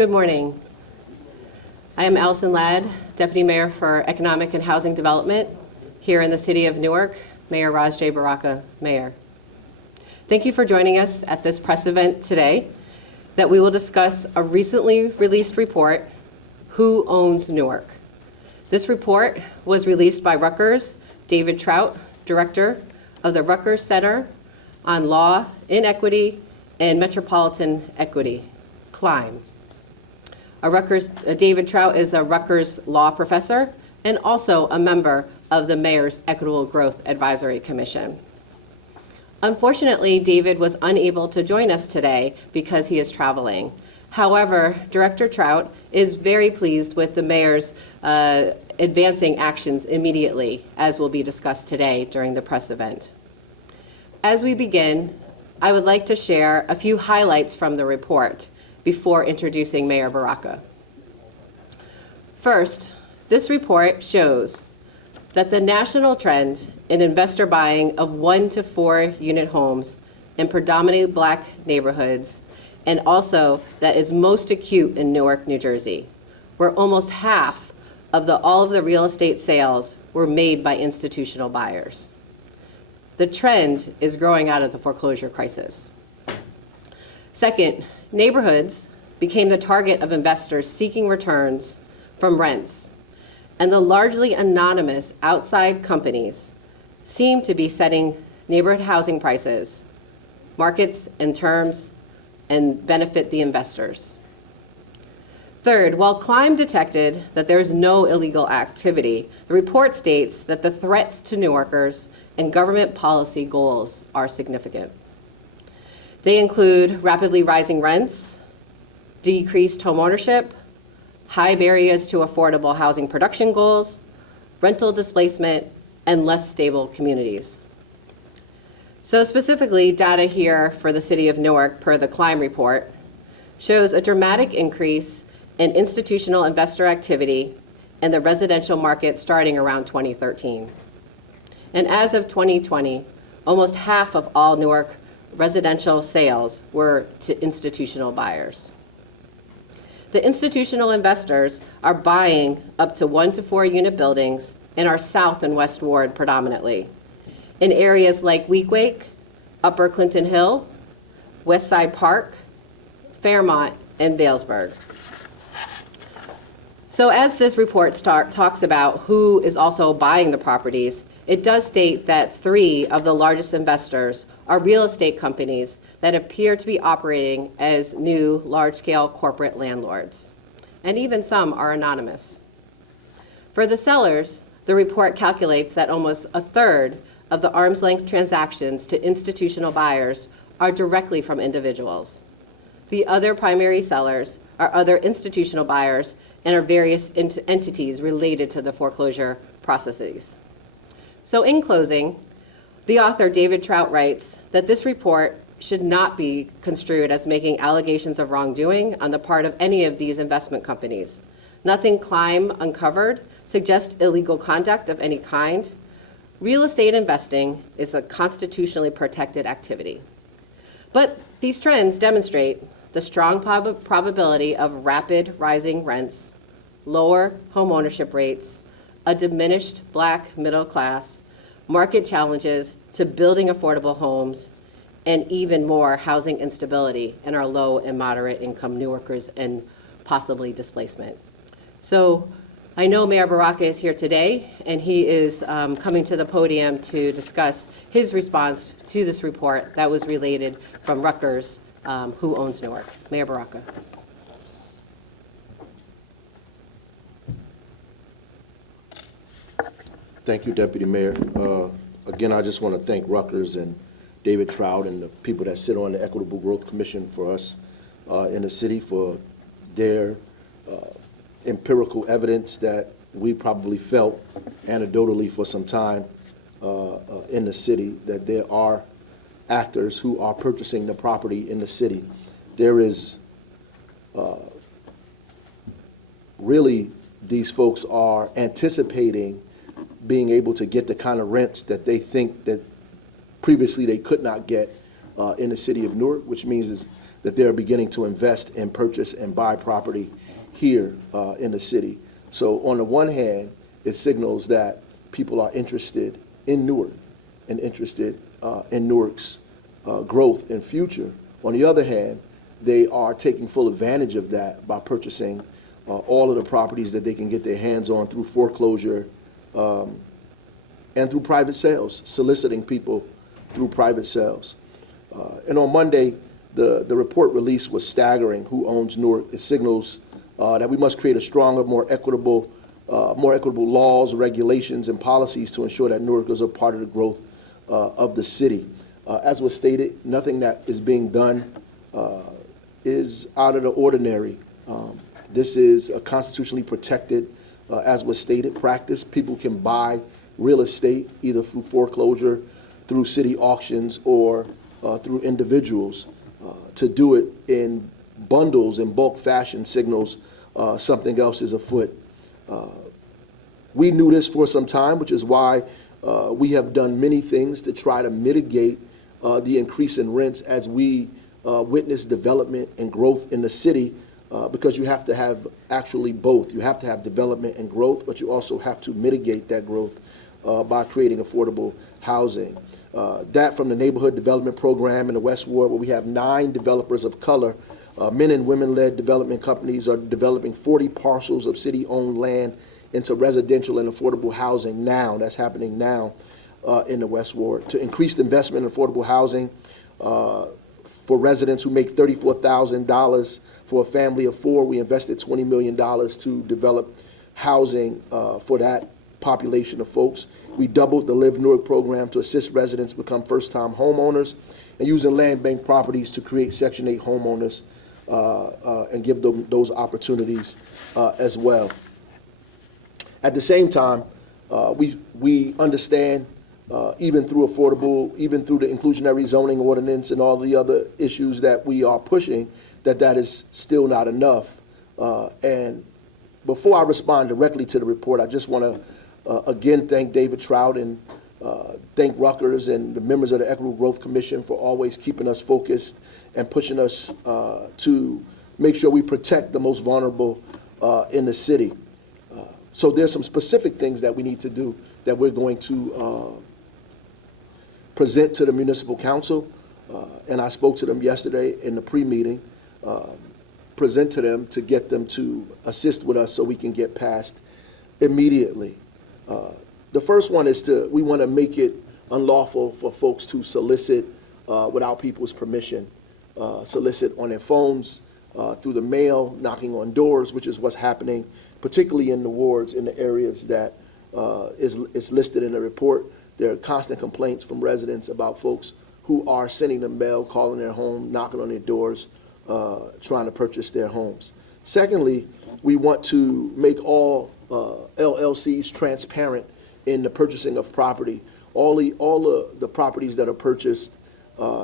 Good morning. I am Allison Ladd, Deputy Mayor for Economic and Housing Development here in the City of Newark. Mayor Ras J. Baraka, Mayor. Thank you for joining us at this press event today that we will discuss a recently released report, Who Owns Newark? This report was released by Rutgers' David Trout, Director of the Rutgers Center on Law, Inequity, and Metropolitan Equity, CLIME. David Trout is a Rutgers law professor and also a member of the Mayor's Equitable Growth Advisory Commission. Unfortunately, David was unable to join us today because he is traveling. However, Director Trout is very pleased with the Mayor's advancing actions immediately, as will be discussed today during the press event. As we begin, I would like to share a few highlights from the report before introducing Mayor Baraka. First, this report shows that the national trend in investor buying of 1 to 4 unit homes in predominantly Black neighborhoods, and also that is most acute in Newark, New Jersey, where almost half of all of the real estate sales were made by institutional buyers. The trend is growing out of the foreclosure crisis. Second, neighborhoods became the target of investors seeking returns from rents, and the largely anonymous outside companies seem to be setting neighborhood housing prices, markets, and terms, and benefit the investors. Third, while CLIME detected that there is no illegal activity, the report states that the threats to Newarkers and government policy goals are significant. They include rapidly rising rents, decreased homeownership, high barriers to affordable housing production goals, rental displacement, and less stable communities. So specifically, data here for the City of Newark per the CLIME report shows a dramatic increase in institutional investor activity in the residential market starting around 2013. And as of 2020, almost half of all Newark residential sales were to institutional buyers. The institutional investors are buying up to 1 to 4 unit buildings in our South and West Ward predominantly, in areas like Weequahic, Upper Clinton Hill, West Side Park, Fairmont, and Vailsburg. So as this report talks about who is also buying the properties, it does state that 3 of the largest investors are real estate companies that appear to be operating as new large-scale corporate landlords. And even some are anonymous. For the sellers, the report calculates that almost a third of the arm's length transactions to institutional buyers are directly from individuals. The other primary sellers are other institutional buyers and are various entities related to the foreclosure processes. So in closing, the author, David Trout, writes that this report should not be construed as making allegations of wrongdoing on the part of any of these investment companies. Nothing CLIME uncovered suggests illegal conduct of any kind. Real estate investing is a constitutionally protected activity. But these trends demonstrate the strong probability of rapid rising rents, lower home ownership rates, a diminished Black middle class, market challenges to building affordable homes, and even more housing instability in our low and moderate income Newarkers and possibly displacement. So I know Mayor Baraka is here today, and he is coming to the podium to discuss his response to this report that was related from Rutgers, Who Owns Newark. Mayor Baraka. Thank you, Deputy Mayor. Again, I just want to thank Rutgers and David Trout and the people that sit on the Equitable Growth Commission for us in the city for their empirical evidence that we probably felt anecdotally for some time in the city, that there are actors who are purchasing the property in the city. There is really, these folks are anticipating being able to get the kind of rents that they think that previously they could not get in the city of Newark, which means that they're beginning to invest and purchase and buy property here in the city. So on the one hand, it signals that people are interested in Newark and interested in Newark's growth and future. On the other hand, they are taking full advantage of that by purchasing all of the properties that they can get their hands on through foreclosure and through private sales, soliciting people through private sales. And on Monday, the report release was staggering. Who owns Newark? It signals that we must create a stronger, more equitable laws, regulations, and policies to ensure that Newark is a part of the growth of the city. As was stated, nothing that is being done is out of the ordinary. This is a constitutionally protected, as was stated, practice. People can buy real estate either through foreclosure, through city auctions, or through individuals. To do it in bundles and bulk fashion signals something else is afoot. We knew this for some time, which is why we have done many things to try to mitigate the increase in rents as we witness development and growth in the city, because you have to have actually both. You have to have development and growth, but you also have to mitigate that growth by creating affordable housing. That from the Neighborhood Development Program in the West Ward, where we have 9 developers of color, men and women-led development companies are developing 40 parcels of city-owned land into residential and affordable housing now. That's happening now in the West Ward. To increase investment in affordable housing for residents who make $34,000 for a family of 4, we invested $20 million to develop housing for that population of folks. We doubled the Live Newark program to assist residents become first-time homeowners, and using land bank properties to create Section 8 homeowners and give them those opportunities as well. At the same time, we understand, even through the inclusionary zoning ordinance and all the other issues that we are pushing, that is still not enough. And before I respond directly to the report, I just want to again thank David Trout and thank Rutgers and the members of the Equitable Growth Commission for always keeping us focused and pushing us to make sure we protect the most vulnerable in the city. So there's some specific things that we need to do that we're going to present to the municipal council, and I spoke to them yesterday in the pre-meeting, present to them to get them to assist with us so we can get passed immediately. The first one is we want to make it unlawful for folks to solicit without people's permission, solicit on their phones, through the mail, knocking on doors, which is what's happening, particularly in the wards, in the areas that is listed in the report. There are constant complaints from residents about folks who are sending them mail, calling their home, knocking on their doors, trying to purchase their homes. Secondly, we want to make all LLCs transparent in the purchasing of property. All the properties that are purchased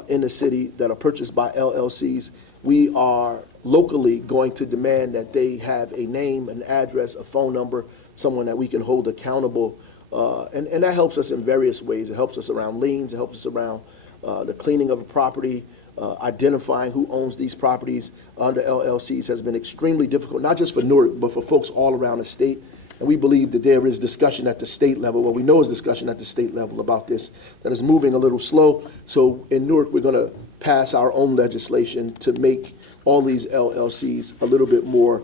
in the city that are purchased by LLCs, we are locally going to demand that they have a name, an address, a phone number, someone that we can hold accountable. And that helps us in various ways. It helps us around liens. It helps us around the cleaning of a property. Identifying who owns these properties under LLCs has been extremely difficult, not just for Newark, but for folks all around the state. And we believe that there is discussion at the state level, well, we know is discussion at the state level about this, that is moving a little slow. So in Newark, we're going to pass our own legislation to make all these LLCs a little bit more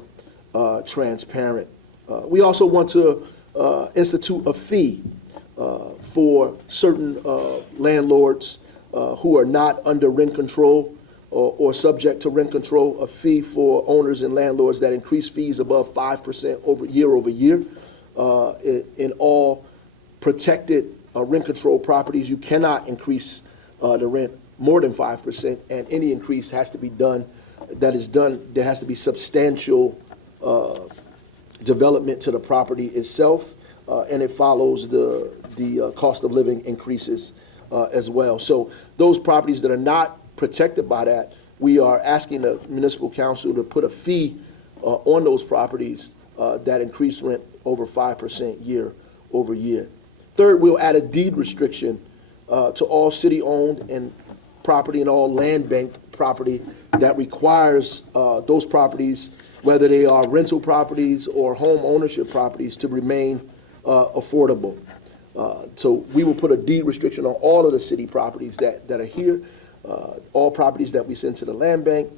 transparent. We also want to institute a fee for certain landlords who are not under rent control or subject to rent control, a fee for owners and landlords that increase fees above 5% over year. In all protected rent control properties, you cannot increase the rent more than 5%, and any increase has to be done. There has to be substantial development to the property itself, and it follows the cost of living increases as well. So those properties that are not protected by that, we are asking the municipal council to put a fee on those properties that increase rent over 5% year over year. Third, we'll add a deed restriction to all city-owned and property and all land bank property that requires those properties, whether they are rental properties or home ownership properties, to remain affordable. So we will put a deed restriction on all of the city properties that are here, all properties that we send to the land bank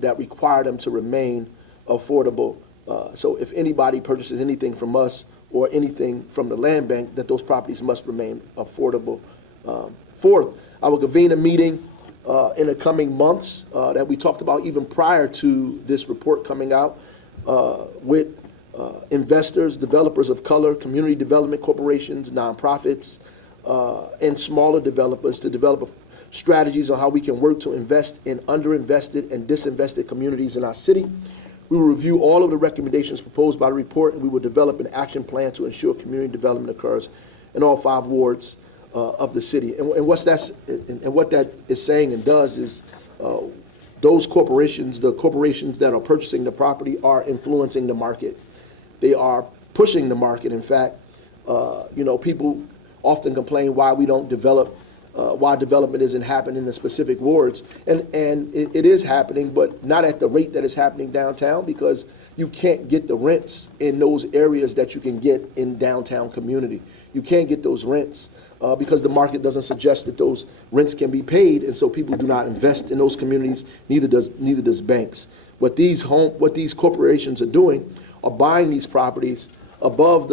that require them to remain affordable. So if anybody purchases anything from us or anything from the land bank, that those properties must remain affordable. Fourth, I will convene a meeting in the coming months that we talked about even prior to this report coming out with investors, developers of color, community development corporations, nonprofits, and smaller developers to develop strategies on how we can work to invest in underinvested and disinvested communities in our city. We will review all of the recommendations proposed by the report, and we will develop an action plan to ensure community development occurs in all 5 wards of the city. And what that is saying and does is those corporations, the corporations that are purchasing the property, are influencing the market. They are pushing the market. In fact, people often complain why we don't develop, why development isn't happening in specific wards. And it is happening, but not at the rate that it's happening downtown, because you can't get the rents in those areas that you can get in downtown community. You can't get those rents because the market doesn't suggest that those rents can be paid, and so people do not invest in those communities, neither does banks. What these corporations are doing are buying these properties above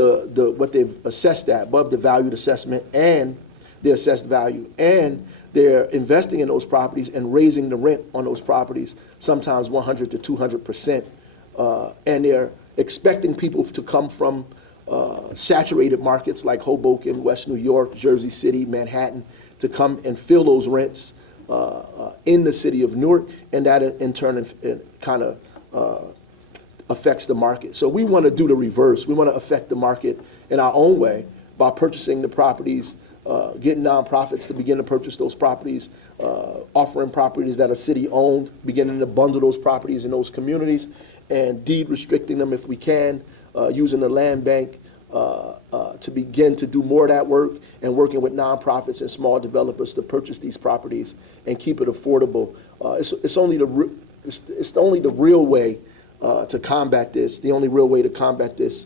what they've assessed at, above the valued assessment and the assessed value, and they're investing in those properties and raising the rent on those properties, sometimes 100 to 200%, and they're expecting people to come from saturated markets like Hoboken, West New York, Jersey City, Manhattan, to come and fill those rents in the city of Newark, and that in turn kind of affects the market. So we want to do the reverse. We want to affect the market in our own way by purchasing the properties, getting nonprofits to begin to purchase those properties, offering properties that are city-owned, beginning to bundle those properties in those communities, and deed restricting them if we can, using the land bank to begin to do more of that work, and working with nonprofits and small developers to purchase these properties and keep it affordable. It's only the real way to combat this, the only real way to combat this,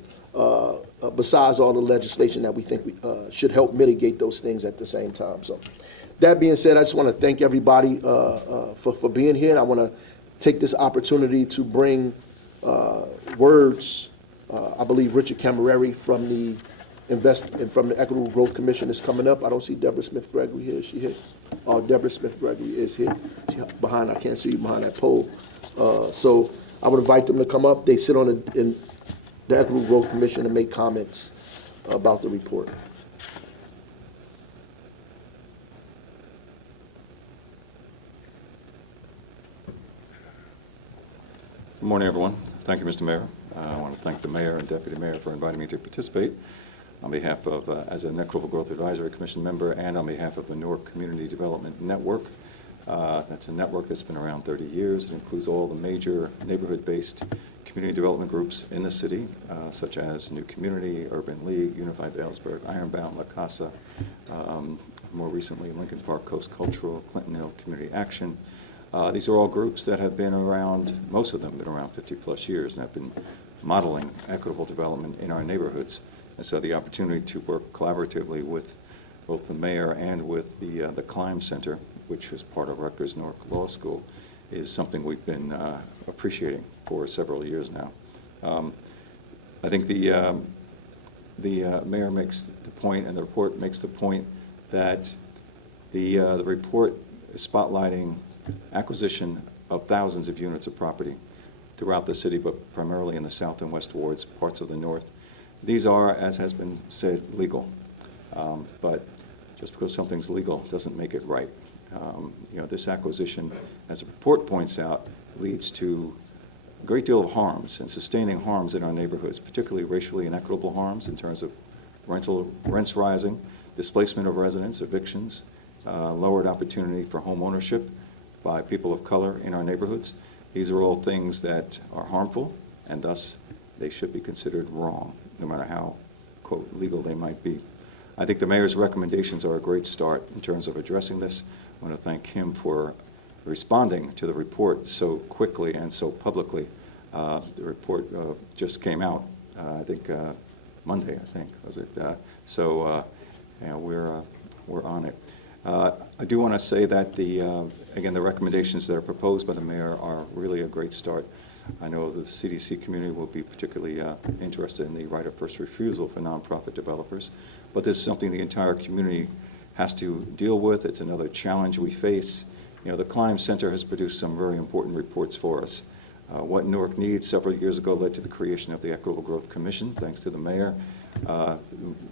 besides all the legislation that we think should help mitigate those things at the same time. So that being said, I just want to thank everybody for being here. And I want to take this opportunity to bring words. I believe Richard Camilleri from the Equitable Growth Commission is coming up. I don't see Deborah Smith Gregory here. Is she here? Oh, Deborah Smith Gregory is here. She's behind. I can't see you behind that pole. So I would invite them to come up. They sit on in the Equitable Growth Commission and make comments about the report. Good morning, everyone. Thank you, Mr. Mayor. I want to thank the mayor and deputy mayor for inviting me to participate on behalf of, as an Equitable Growth Advisory Commission member, and on behalf of the Newark Community Development Network. That's a network that's been around 30 years. It includes all the major neighborhood-based community development groups in the city, such as New Community, Urban League, Unified Valesburg, Ironbound, La Casa, more recently Lincoln Park Coast Cultural, Clinton Hill Community Action. These are all groups that have been around, most of them have been around 50-plus years, and have been modeling equitable development in our neighborhoods. And so the opportunity to work collaboratively with both the mayor and with the Climb Center, which is part of Rutgers Newark Law School, is something we've been appreciating for several years now. I think the mayor makes the point, and the report makes the point, that the report is spotlighting acquisition of thousands of units of property throughout the city, but primarily in the south and west wards, parts of the north. These are, as has been said, legal. But just because something's legal doesn't make it right. This acquisition, as the report points out, leads to a great deal of harms and sustaining harms in our neighborhoods, particularly racially inequitable harms in terms of rents rising, displacement of residents, evictions, lowered opportunity for home ownership by people of color in our neighborhoods. These are all things that are harmful, and thus they should be considered wrong, no matter how, quote, legal they might be. I think the mayor's recommendations are a great start in terms of addressing this. I want to thank him for responding to the report so quickly and so publicly. The report just came out, I think, Monday, I think, was it? Yeah, we're on it. I do want to say that again, the recommendations that are proposed by the mayor are really a great start. I know the CDC community will be particularly interested in the right of first refusal for nonprofit developers, but this is something the entire community has to deal with. It's another challenge we face. You know, the Climb Center has produced some very important reports for us. What Newark needs several years ago led to the creation of the Equitable Growth Commission, thanks to the mayor. The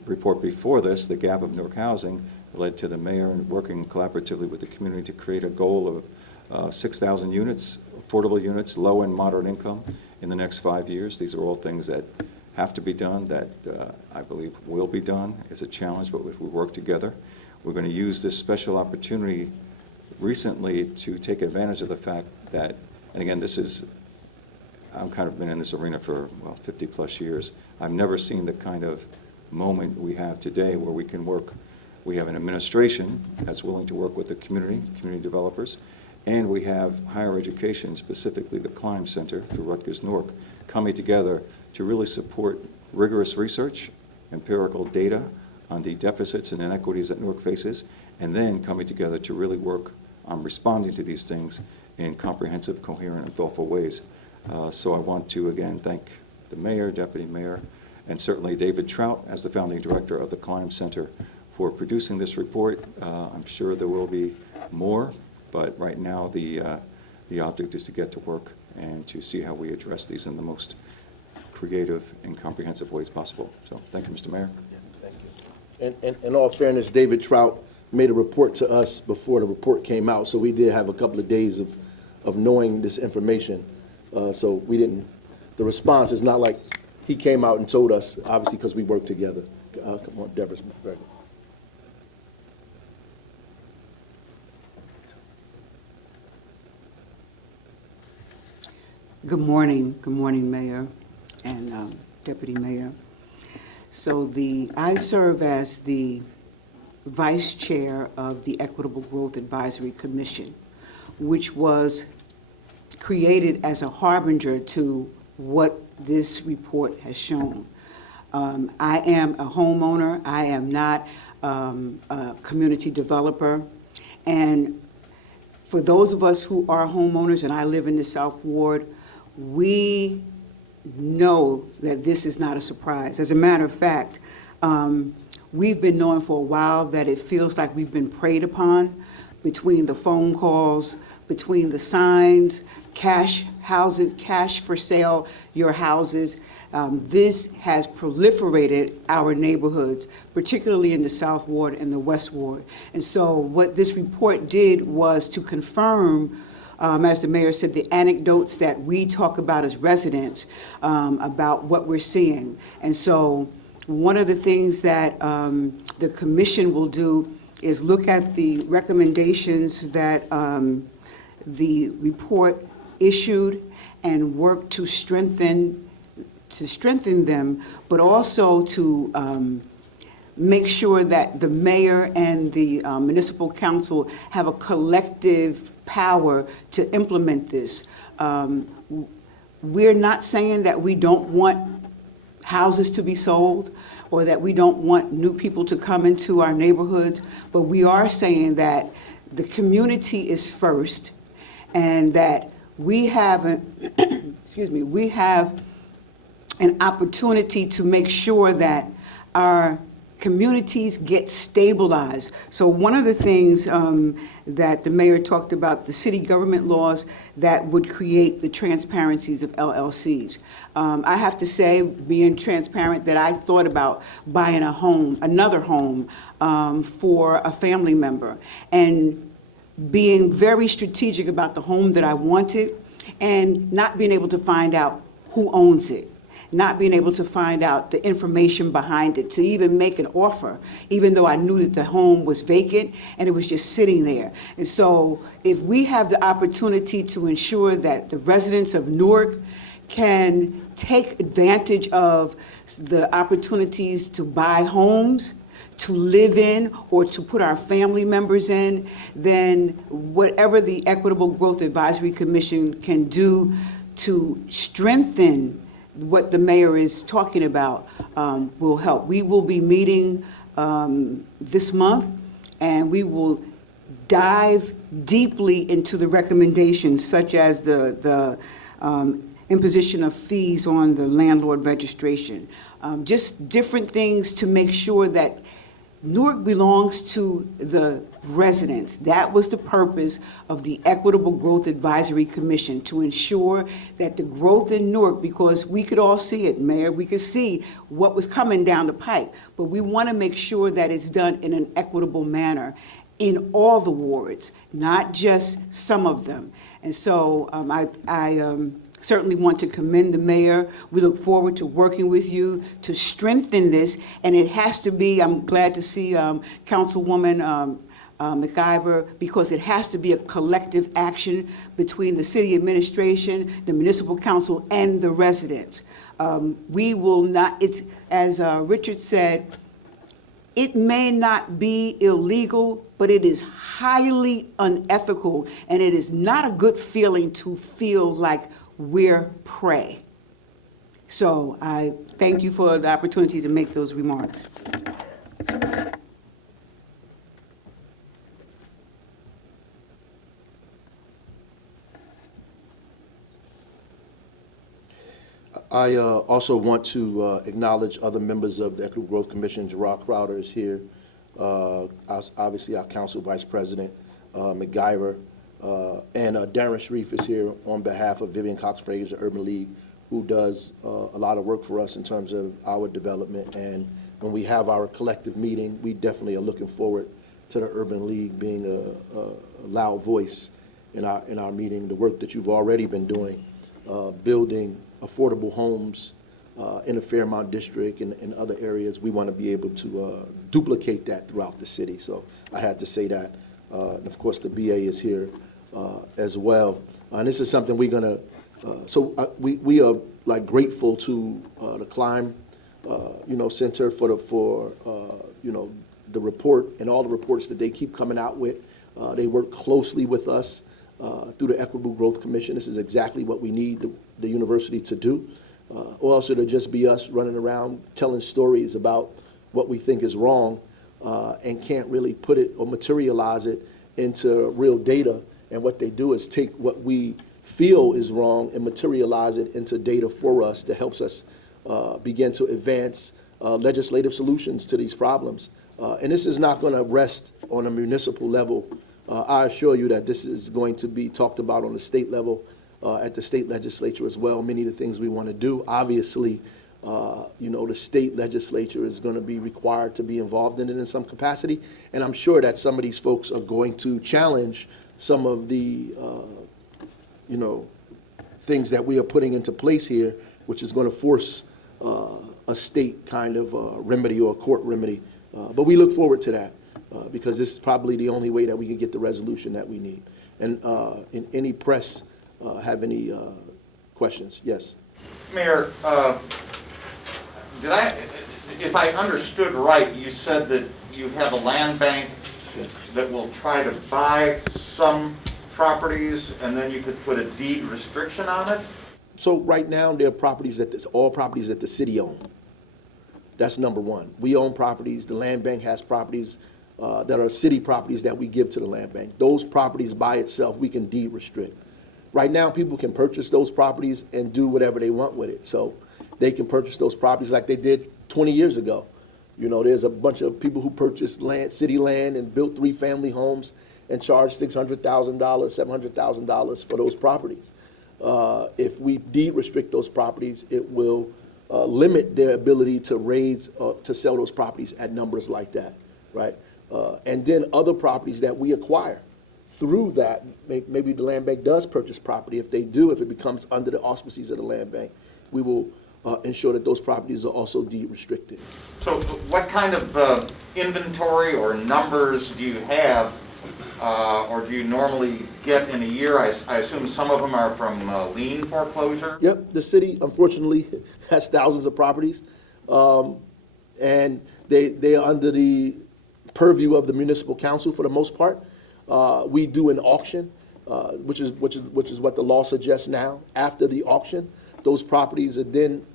report before this, the Gap of Newark Housing, led to the mayor working collaboratively with the community to create a goal of 6,000 units, affordable units, low and moderate income in the next 5 years. These are all things that have to be done, that I believe will be done. It's a challenge, but if we work together, we're going to use this special opportunity recently to take advantage of the fact that, and again, I've kind of been in this arena for, 50 plus years. I've never seen the kind of moment we have today where we can work. We have an administration that's willing to work with the community developers, and we have higher education, specifically the Climb Center through Rutgers Newark, coming together to really support rigorous research, empirical data on the deficits and inequities that Newark faces, and then coming together to really work on responding to these things in comprehensive, coherent, and thoughtful ways. So I want to, again, thank the mayor, deputy mayor, and certainly David Trout as the founding director of the Climb Center for producing this report. I'm sure there will be more, but right now the object is to get to work and to see how we address these in the most creative and comprehensive ways possible. So thank you, Mr. Mayor. Yeah, thank you. And in all fairness, David Trout made a report to us before the report came out, so we did have a couple of days of knowing this information. So we didn't, the response is not like he came out and told us, obviously, because we worked together. Come on, Deborah McGregor. Good morning, Mayor and Deputy Mayor. So I serve as the Vice Chair of the Equitable Growth Advisory Commission, which was created as a harbinger to what this report has shown. I am a homeowner. I am not a community developer. And for those of us who are homeowners, and I live in the South Ward, we know that this is not a surprise. As a matter of fact, we've been knowing for a while that it feels like we've been preyed upon between the phone calls, between the signs, cash houses, cash for sale, your houses. This has proliferated our neighborhoods, particularly in the South Ward and the West Ward. And so what this report did was to confirm, as the mayor said, the anecdotes that we talk about as residents about what we're seeing. And so one of the things that the commission will do is look at the recommendations that the report issued and work to strengthen them, but also to make sure that the mayor and the municipal council have a collective power to implement this. We're not saying that we don't want houses to be sold or that we don't want new people to come into our neighborhoods, but we are saying that the community is first and that we have we have an opportunity to make sure that our communities get stabilized. So one of the things that the mayor talked about, the city government laws that would create the transparencies of LLCs. I have to say, being transparent, that I thought about buying a home, another home for a family member, and being very strategic about the home that I wanted and not being able to find out who owns it, not being able to find out the information behind it, to even make an offer, even though I knew that the home was vacant and it was just sitting there. And so if we have the opportunity to ensure that the residents of Newark can take advantage of the opportunities to buy homes, to live in or to put our family members in, then whatever the Equitable Growth Advisory Commission can do to strengthen what the mayor is talking about will help. We will be meeting this month, and we will dive deeply into the recommendations, such as the imposition of fees on the landlord registration. Just different things to make sure that Newark belongs to the residents. That was the purpose of the Equitable Growth Advisory Commission, to ensure that the growth in Newark, because we could all see it, Mayor, we could see what was coming down the pipe, but we want to make sure that it's done in an equitable manner in all the wards, not just some of them. And so I certainly want to commend the mayor. We look forward to working with you to strengthen this, and it has to be, I'm glad to see Councilwoman McIver, because it has to be a collective action between the city administration, the municipal council, and the residents. We will not, it's, as Richard said, it may not be illegal, but it is highly unethical, and it is not a good feeling to feel like we're prey. So I thank you for the opportunity to make those remarks. I also want to acknowledge other members of the Equitable Growth Commission. Gerard Crowder is here. Obviously, our Council Vice President, McGyver, and Darren Sharif is here on behalf of Vivian Cox Fraser Urban League, who does a lot of work for us in terms of our development. And when we have our collective meeting, we definitely are looking forward to the Urban League being a loud voice in our meeting. The work that you've already been doing, building affordable homes in the Fairmount District and other areas, we want to be able to duplicate that throughout the city. So I had to say that. And of course, the BA is here as well. And this is something we're going to, we are like grateful to the Climb, Center for the report and all the reports that they keep coming out with. They work closely with us through the Equitable Growth Commission. This is exactly what we need the university to do. Or also to just be us running around telling stories about what we think is wrong and can't really put it or materialize it into real data. And what they do is take what we feel is wrong and materialize it into data for us that helps us begin to advance legislative solutions to these problems. And this is not going to rest on a municipal level. I assure you that this is going to be talked about on the state level, at the state legislature as well. Many of the things we want to do, obviously, the state legislature is going to be required to be involved in it in some capacity. And I'm sure that some of these folks are going to challenge some of the, things that we are putting into place here, which is going to force a state kind of remedy or a court remedy. But we look forward to that because this is probably the only way that we can get the resolution that we need. And in any press have any questions? Yes. Mayor, if I understood right, you said that you have a land bank that will try to buy some properties and then you could put a deed restriction on it? So right now, there are properties all properties that the city owns. That's number one. We own properties. The land bank has properties that are city properties that we give to the land bank. Those properties by itself, we can deed restrict. Right now, people can purchase those properties and do whatever they want with it. So they can purchase those properties like they did 20 years ago. There's a bunch of people who purchased land, city land, and built 3-family homes and charged $600,000, $700,000 for those properties. If we deed restrict those properties, it will limit their ability to raise, to sell those properties at numbers like that, right? And then other properties that we acquire through that, maybe the land bank does purchase property. If they do, if it becomes under the auspices of the land bank, we will ensure that those properties are also deed restricted. So what kind of inventory or numbers do you have or do you normally get in a year? I assume some of them are from lien foreclosure? Yep, the city unfortunately has thousands of properties. And They are under the purview of the municipal council for the most part. We do an auction, which is what the law suggests now. After the auction, those properties are then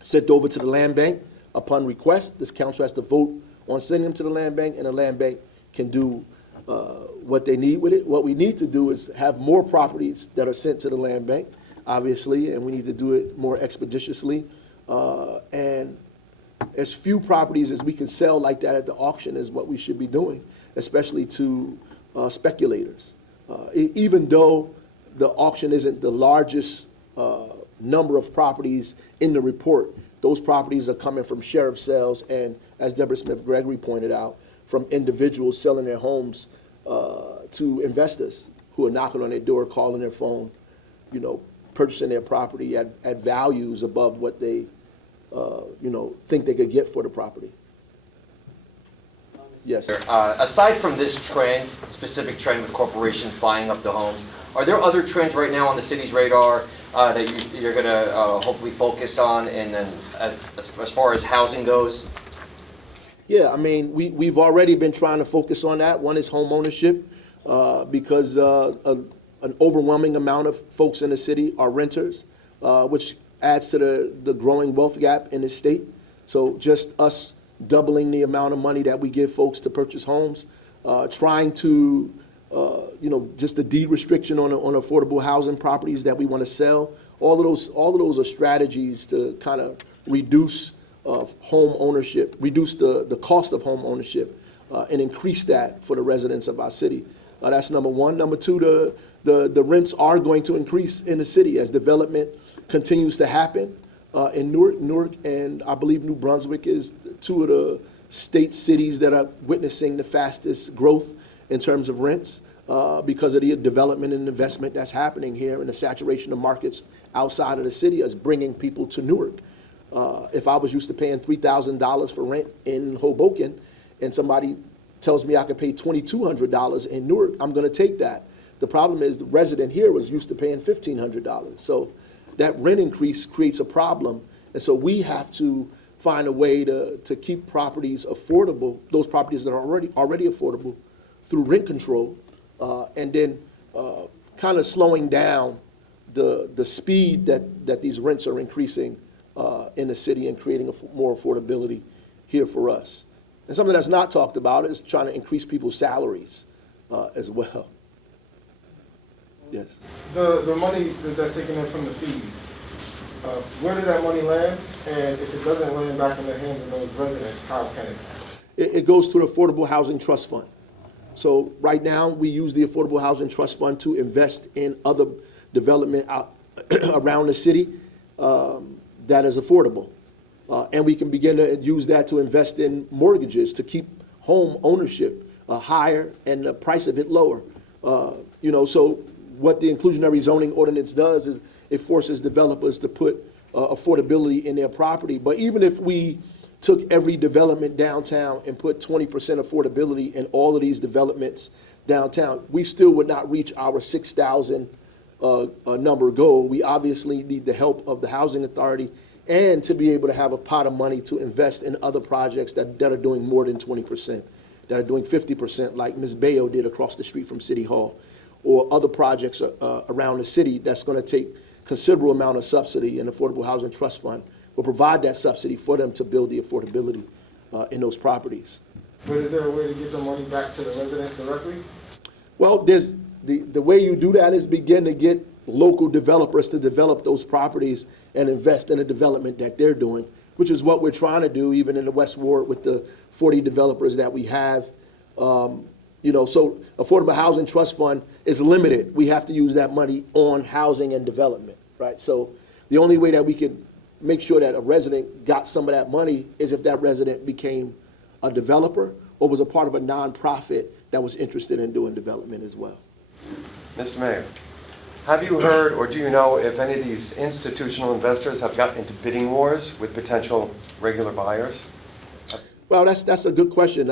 sent over to the land bank upon request. This council has to vote on sending them to the land bank, and the land bank can do what they need with it. What we need to do is have more properties that are sent to the land bank, obviously, and we need to do it more expeditiously. And as few properties as we can sell like that at the auction is what we should be doing, especially to speculators. Even though the auction isn't the largest number of properties in the report, those properties are coming from sheriff sales and, as Deborah Smith Gregory pointed out, from individuals selling their homes to investors who are knocking on their door, calling their phone, purchasing their property at values above what they, think they could get for the property. Yes. Aside from this trend, specific trend with corporations buying up the homes, are there other trends right now on the city's radar that you're going to hopefully focus on, and then as far as housing goes? Yeah, I mean, we've already been trying to focus on that. One is home ownership, because an overwhelming amount of folks in the city are renters, which adds to the growing wealth gap in the state. So just us doubling the amount of money that we give folks to purchase homes, trying to, just the deed restriction on affordable housing properties that we want to sell. All of those are strategies to kind of reduce home ownership, reduce the cost of home ownership, and increase that for the residents of our city. That's number one. Number two, the rents are going to increase in the city as development continues to happen. In Newark and I believe New Brunswick is two of the state cities that are witnessing the fastest growth in terms of rents because of the development and investment that's happening here, and the saturation of markets outside of the city is bringing people to Newark. If I was used to paying $3,000 for rent in Hoboken and somebody tells me I could pay $2,200 in Newark, I'm going to take that. The problem is the resident here was used to paying $1,500. So that rent increase creates a problem. And so we have to find a way to keep properties affordable, those properties that are already affordable, through rent control, and then kind of slowing down the speed that these rents are increasing in the city and creating more affordability here for us. And something that's not talked about is trying to increase people's salaries as well. Yes. The money that's taken in from the fees, where did that money land? And if it doesn't land back in the hands of those residents, how can it? It goes to the Affordable Housing Trust Fund. So right now, we use the Affordable Housing Trust Fund to invest in other development out around the city that is affordable. And we can begin to use that to invest in mortgages to keep home ownership higher and the price of it lower. So what the inclusionary zoning ordinance does is it forces developers to put affordability in their property. But even if we took every development downtown and put 20% affordability in all of these developments downtown, we still would not reach our 6,000 number goal. We obviously need the help of the Housing Authority and to be able to have a pot of money to invest in other projects that are doing more than 20%, that are doing 50%, like Ms. Bayo did across the street from City Hall, or other projects around the city that's going to take considerable amount of subsidy, and Affordable Housing Trust Fund will provide that subsidy for them to build the affordability in those properties. But is there a way to get the money back to the residents directly? Well, there's the way you do that is begin to get local developers to develop those properties and invest in the development that they're doing, which is what we're trying to do even in the West Ward with the 40 developers that we have. So Affordable Housing Trust Fund is limited. We have to use that money on housing and development, right? So the only way that we could make sure that a resident got some of that money is if that resident became a developer or was a part of a nonprofit that was interested in doing development as well. Mr. Mayor, have you heard or do you know if any of these institutional investors have gotten into bidding wars with potential regular buyers? Well, that's a good question.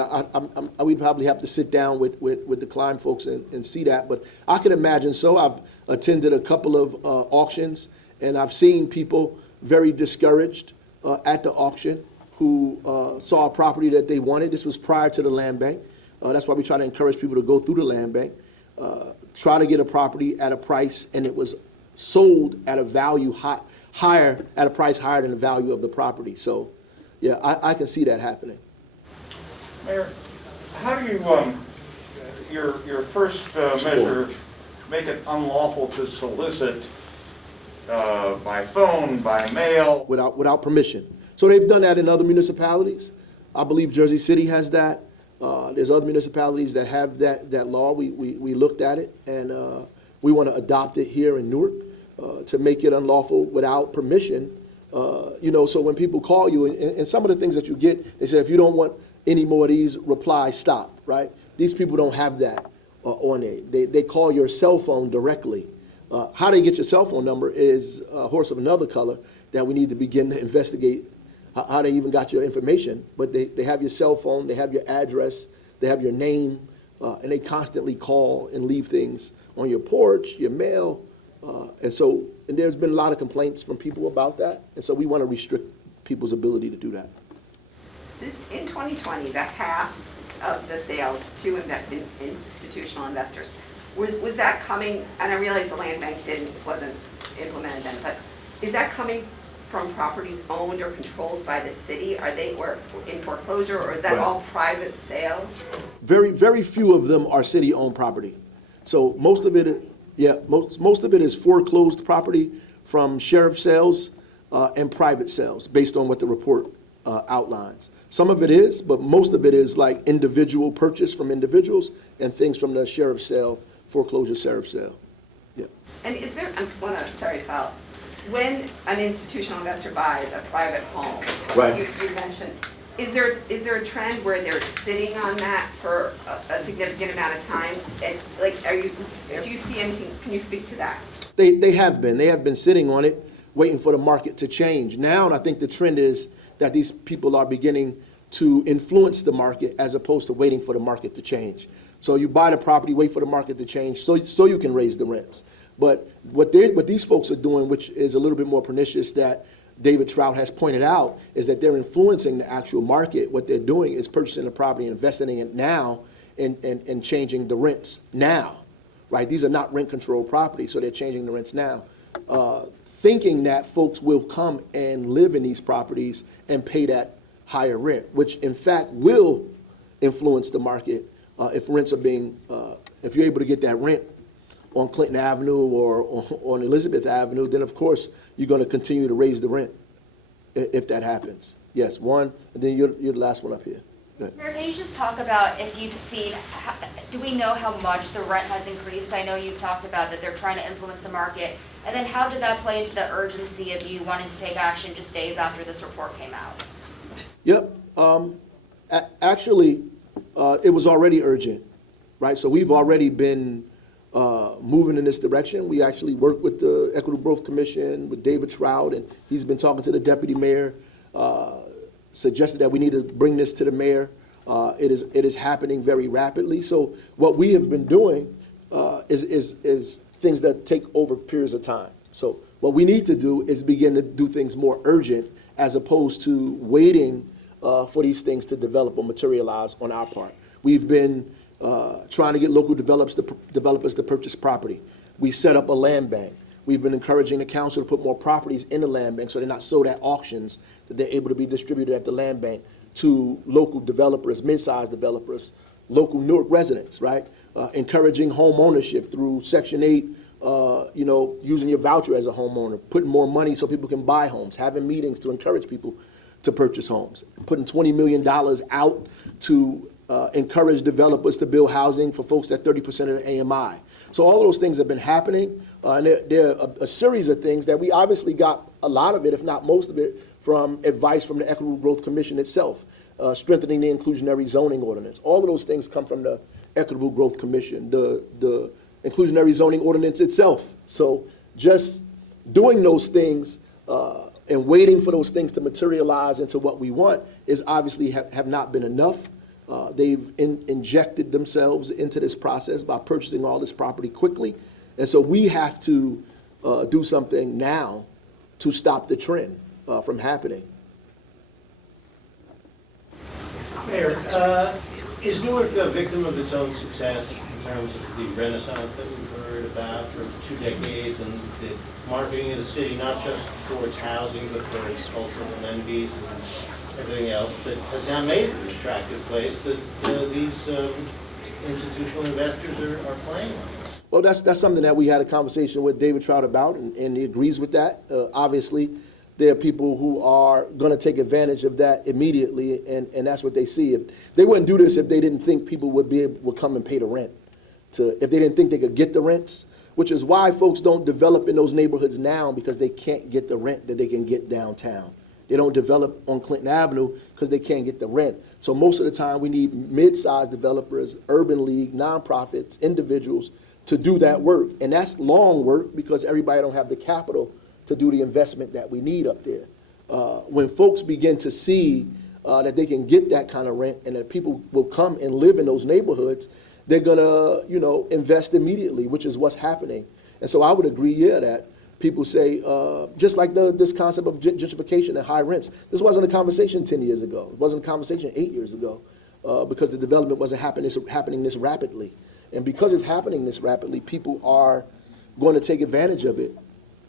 We'd probably have to sit down with the Klein folks and see that, but I can imagine so. I've attended a couple of auctions, and I've seen people very discouraged at the auction who saw a property that they wanted. This was prior to the land bank. That's why we try to encourage people to go through the land bank, try to get a property at a price, and it was sold at a value higher, at a price higher than the value of the property. So, yeah, I can see that happening. Mayor, how do you, your first measure, make it unlawful to solicit by phone, by mail? Without permission. So they've done that in other municipalities. I believe Jersey City has that. There's other municipalities that have that law. We looked at it, and we want to adopt it here in Newark to make it unlawful without permission. So when people call you, and some of the things that you get, they say, if you don't want any more of these, reply, stop, right? These people don't have that on there. They call your cell phone directly. How they get your cell phone number is a horse of another color that we need to begin to investigate how they even got your information. But they have your cell phone, they have your address, they have your name, and they constantly call and leave things on your porch, your mail. And there's been a lot of complaints from people about that. And so we want to restrict people's ability to do that. In 2020, that half of the sales to institutional investors, was that coming, and I realize the land bank wasn't implemented then, but is that coming from properties owned or controlled by the city? Are they in foreclosure, or is that Right. all private sales? Very, very few of them are city-owned property. So most of it is foreclosed property from sheriff sales and private sales, based on what the report outlines. Some of it is, but most of it is like individual purchase from individuals and things from the sheriff's sale, foreclosure sheriff's sale. Yeah. And is there, sorry to follow, when an institutional investor buys a private home, Right. you mentioned, is there a trend where they're sitting on that for a significant amount of time? And like, do you see anything, can you speak to that? They have been sitting on it, waiting for the market to change. Now, I think the trend is that these people are beginning to influence the market as opposed to waiting for the market to change. So you buy the property, wait for the market to change so you can raise the rents. But what these folks are doing, which is a little bit more pernicious, that David Trout has pointed out, is that they're influencing the actual market. What they're doing is purchasing the property, investing in it now, and changing the rents now, right? These are not rent-controlled properties, so they're changing the rents now, thinking that folks will come and live in these properties and pay that higher rent, which in fact will influence the market if rents are being, if you're able to get that rent on Clinton Avenue or on Elizabeth Avenue, then of course you're going to continue to raise the rent if that happens. Yes, one, and then you're the last one up here. Go ahead. Mayor, can you just talk about if you've seen, do we know how much the rent has increased? I know you've talked about that they're trying to influence the market. And then how did that play into the urgency of you wanting to take action just days after this report came out? Yep. Actually, it was already urgent, right? So we've already been moving in this direction. We actually worked with the Equitable Growth Commission, with David Trout, and he's been talking to the deputy mayor, suggested that we need to bring this to the mayor. It is happening very rapidly. So what we have been doing is things that take over periods of time. So what we need to do is begin to do things more urgent as opposed to waiting for these things to develop or materialize on our part. We've been trying to get local developers to purchase property. We set up a land bank. We've been encouraging the council to put more properties in the land bank so they're not sold at auctions, that they're able to be distributed at the land bank to local developers, mid-sized developers, local Newark residents, right? Encouraging home ownership through Section 8, using your voucher as a homeowner, putting more money so people can buy homes, having meetings to encourage people to purchase homes, putting $20 million out to encourage developers to build housing for folks at 30% of the AMI. So all of those things have been happening, and there are a series of things that we obviously got a lot of it, if not most of it, from advice from the Equitable Growth Commission itself, strengthening the inclusionary zoning ordinance. All of those things come from the Equitable Growth Commission, the inclusionary zoning ordinance itself. So just doing those things and waiting for those things to materialize into what we want is obviously have not been enough. They've injected themselves into this process by purchasing all this property quickly. And so we have to do something now to stop the trend from happening. Mayor, is Newark a victim of its own success in terms of the renaissance that we've heard about for 2 decades and the marketing of the city, not just for its housing, but for its cultural amenities and everything else, that has now made it an attractive place that these institutional investors are playing on? Well, that's something that we had a conversation with David Trout about, and he agrees with that. Obviously, there are people who are going to take advantage of that immediately, and that's what they see. If they wouldn't do this if they didn't think people would come and pay the rent, if they didn't think they could get the rents, which is why folks don't develop in those neighborhoods now, because they can't get the rent that they can get downtown. They don't develop on Clinton Avenue because they can't get the rent. So most of the time, we need mid-sized developers, urban league, nonprofits, individuals to do that work. And that's long work because everybody don't have the capital to do the investment that we need up there. When folks begin to see that they can get that kind of rent and that people will come and live in those neighborhoods, they're gonna, invest immediately, which is what's happening. And so I would agree, that people say, just like this concept of gentrification and high rents, this wasn't a conversation 10 years ago. It wasn't a conversation 8 years ago because the development wasn't happening this rapidly. And because it's happening this rapidly, people are going to take advantage of it,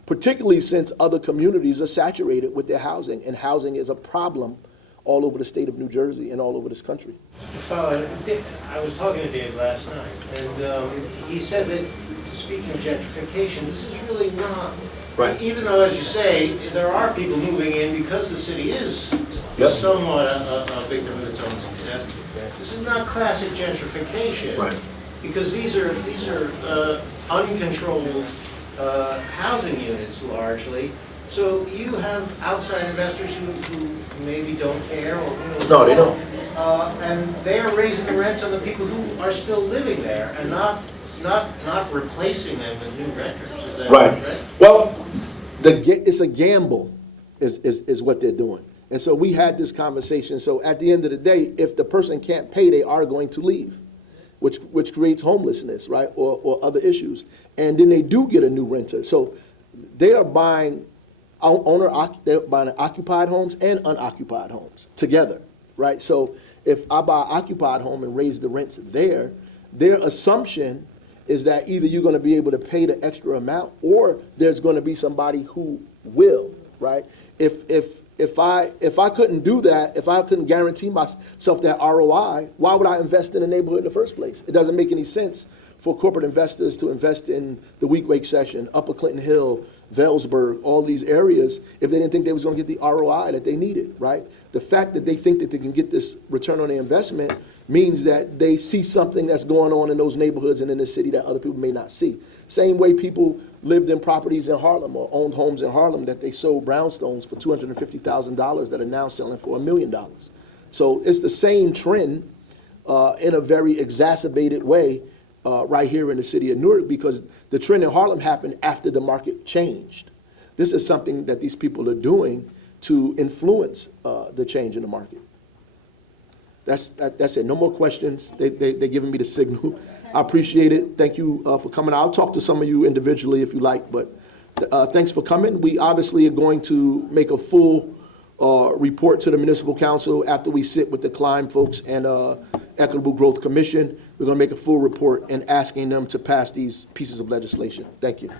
particularly since other communities are saturated with their housing, and housing is a problem all over the state of New Jersey and all over this country. I was talking to Dave last night, and he said that, speaking of gentrification, this is really not, Right. even though, as you say, there are people moving in because the city is Yep. somewhat a victim of its own success. This is not classic gentrification. Right. Because these are uncontrolled housing units largely. So you have outside investors who maybe don't care or No, they don't. and they are raising the rents on the people who are still living there and not replacing them with new renters. Is that Right. Well, it's a gamble is what they're doing. And so we had this conversation. So at the end of the day, if the person can't pay, they are going to leave, which creates homelessness, right, or other issues. And then they do get a new renter. So they are buying they're buying occupied homes and unoccupied homes together, right? So if I buy an occupied home and raise the rents there, their assumption is that either you're going to be able to pay the extra amount or there's going to be somebody who will, right? If I couldn't do that, if I couldn't guarantee myself that ROI, why would I invest in a neighborhood in the first place? It doesn't make any sense for corporate investors to invest in the Weequahic section, Upper Clinton Hill, Vailsburg, all these areas, if they didn't think they was going to get the ROI that they needed, right? The fact that they think that they can get this return on their investment means that they see something that's going on in those neighborhoods and in the city that other people may not see. Same way people lived in properties in Harlem or owned homes in Harlem that they sold brownstones for $250,000 that are now selling for $1 million. So it's the same trend in a very exacerbated way right here in the city of Newark, because the trend in Harlem happened after the market changed. This is something that these people are doing to influence the change in the market. That's it. No more questions. They're giving me the signal. I appreciate it. Thank you for coming. I'll talk to some of you individually if you like, but thanks for coming. We obviously are going to make a full report to the Municipal Council after we sit with the Climb folks and Equitable Growth Commission. We're going to make a full report and asking them to pass these pieces of legislation. Thank you.